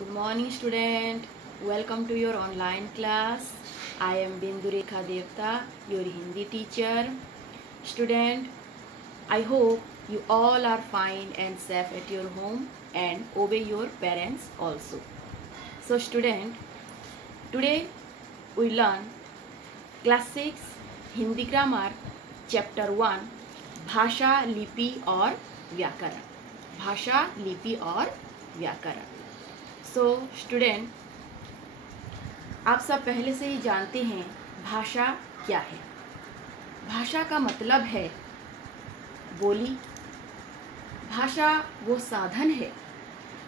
Good morning, student. Welcome to your online class. I am Bindu Rekha Devta, your Hindi teacher. Student, I hope you all are fine and safe at your home and obey your parents also. So, student, today we learn class 6 Hindi grammar chapter 1 भाषा, लिपि और व्याकरण। भाषा, लिपि और व्याकरण। So student, आप सब पहले से ही जानते हैं भाषा क्या है। भाषा का मतलब है बोली। भाषा वो साधन है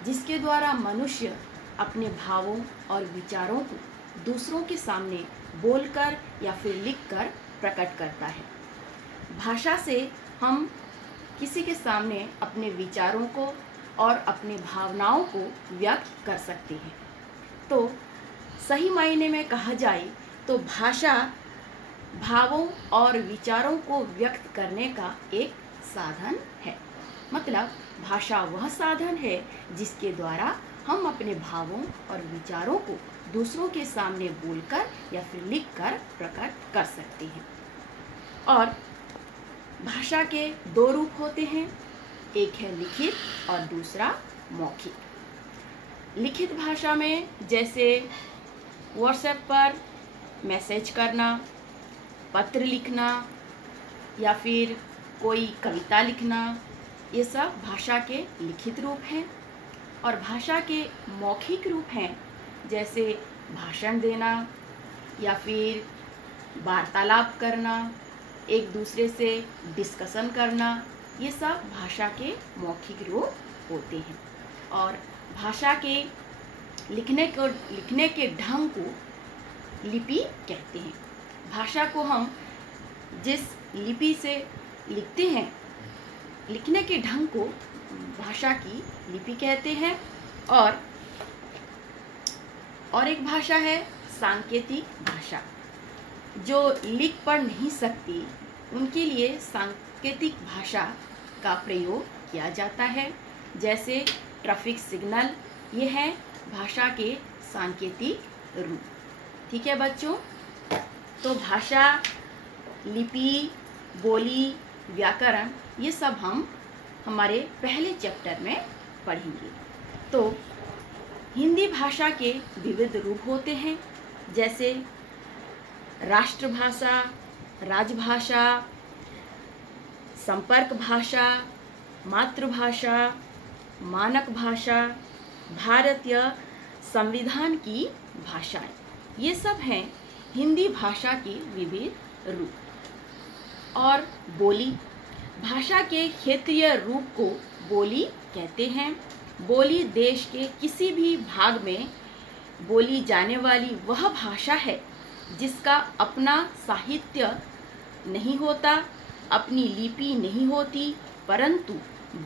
जिसके द्वारा मनुष्य अपने भावों और विचारों को दूसरों के सामने बोलकर या फिर लिखकर प्रकट करता है। भाषा से हम किसी के सामने अपने विचारों को और अपने भावनाओं को व्यक्त कर सकते हैं। तो सही मायने में कहा जाए तो भाषा भावों और विचारों को व्यक्त करने का एक साधन है। मतलब भाषा वह साधन है जिसके द्वारा हम अपने भावों और विचारों को दूसरों के सामने बोलकर या फिर लिखकर प्रकट कर सकते हैं। और भाषा के दो रूप होते हैं, एक है लिखित और दूसरा मौखिक। लिखित भाषा में जैसे व्हाट्सएप पर मैसेज करना, पत्र लिखना या फिर कोई कविता लिखना, ये सब भाषा के लिखित रूप हैं। और भाषा के मौखिक रूप हैं जैसे भाषण देना या फिर वार्तालाप करना, एक दूसरे से डिस्कशन करना, ये सब भाषा के मौखिक रूप होते हैं। और भाषा के लिखने के ढंग को लिपि कहते हैं। भाषा को हम जिस लिपि से लिखते हैं, लिखने के ढंग को भाषा की लिपि कहते हैं। और एक भाषा है सांकेतिक भाषा। जो लिख पढ़ नहीं सकती उनके लिए सांकेतिक भाषा का प्रयोग किया जाता है। जैसे ट्रैफिक सिग्नल, ये है भाषा के सांकेतिक रूप। ठीक है बच्चों, तो भाषा, लिपि, बोली, व्याकरण, ये सब हम हमारे पहले चैप्टर में पढ़ेंगे। तो हिंदी भाषा के विविध रूप होते हैं जैसे राष्ट्रभाषा, राजभाषा, संपर्क भाषा, मातृभाषा, मानक भाषा, भारतीय संविधान की भाषाएं, ये सब हैं हिंदी भाषा के विविध रूप। और बोली, भाषा के क्षेत्रीय रूप को बोली कहते हैं। बोली देश के किसी भी भाग में बोली जाने वाली वह भाषा है जिसका अपना साहित्य नहीं होता, अपनी लिपि नहीं होती, परंतु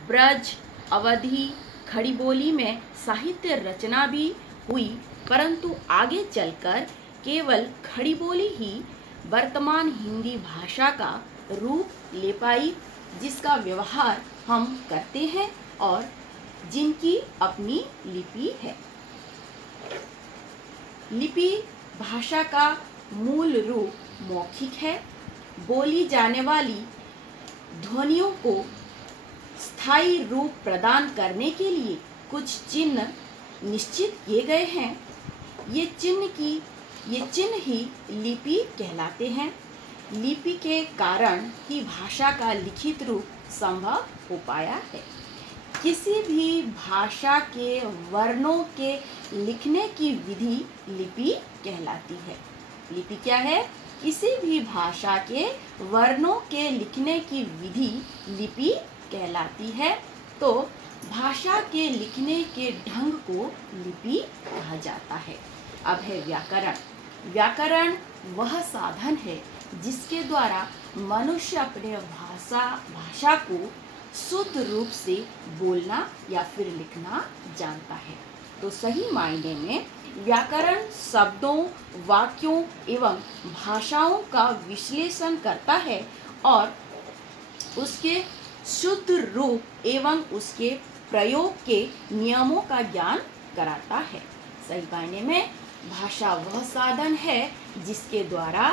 ब्रज, अवधी, खड़ी बोली में साहित्य रचना भी हुई, परंतु आगे चलकर केवल खड़ी बोली ही वर्तमान हिंदी भाषा का रूप ले पाई, जिसका व्यवहार हम करते हैं और जिनकी अपनी लिपि है। लिपि भाषा का मूल रूप मौखिक है। बोली जाने वाली ध्वनियों को स्थायी रूप प्रदान करने के लिए कुछ चिन्ह निश्चित किए गए हैं। ये चिन्ह ही लिपि कहलाते हैं। लिपि के कारण ही भाषा का लिखित रूप संभव हो पाया है। किसी भी भाषा के वर्णों के लिखने की विधि लिपि कहलाती है। लिपि क्या है? किसी भी भाषा के वर्णों के लिखने की विधि लिपि कहलाती है। तो भाषा के लिखने के ढंग को लिपि कहा जाता है। अब है व्याकरण। व्याकरण वह साधन है जिसके द्वारा मनुष्य अपने भाषा को शुद्ध रूप से बोलना या फिर लिखना जानता है। तो सही मायने में व्याकरण शब्दों, वाक्यों एवं भाषाओं का विश्लेषण करता है और उसके शुद्ध रूप एवं उसके प्रयोग के नियमों का ज्ञान कराता है। सही मायने में भाषा वह साधन है जिसके द्वारा,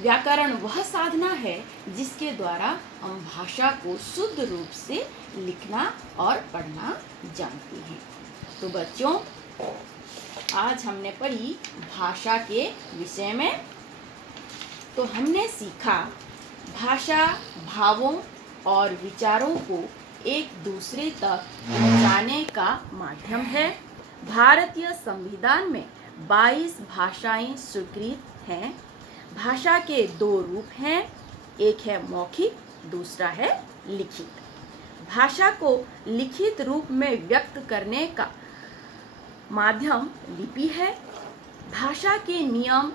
व्याकरण वह साधना है जिसके द्वारा हम भाषा को शुद्ध रूप से लिखना और पढ़ना जानते हैं। तो बच्चों, आज हमने पढ़ी भाषा के विषय में। तो हमने सीखा भाषा भावों और विचारों को एक दूसरे तक पहुंचाने का माध्यम है। भारतीय संविधान में 22 भाषाएं स्वीकृत हैं। भाषा के 2 रूप हैं, एक है मौखिक, दूसरा है लिखित। भाषा को लिखित रूप में व्यक्त करने का माध्यम लिपि है। भाषा के नियम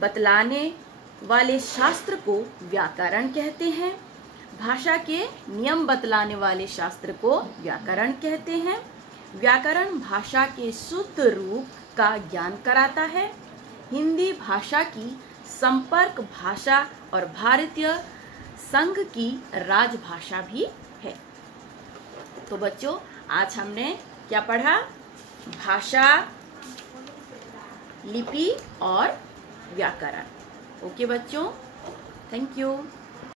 बतलाने वाले शास्त्र को व्याकरण कहते हैं। भाषा के नियम बतलाने वाले शास्त्र को व्याकरण कहते हैं। व्याकरण भाषा के शुद्ध रूप का ज्ञान कराता है। हिंदी भाषा की संपर्क भाषा और भारतीय संघ की राजभाषा भी है। तो बच्चों, आज हमने क्या पढ़ा? भाषा, लिपि और व्याकरण। ओके बच्चों, थैंक यू।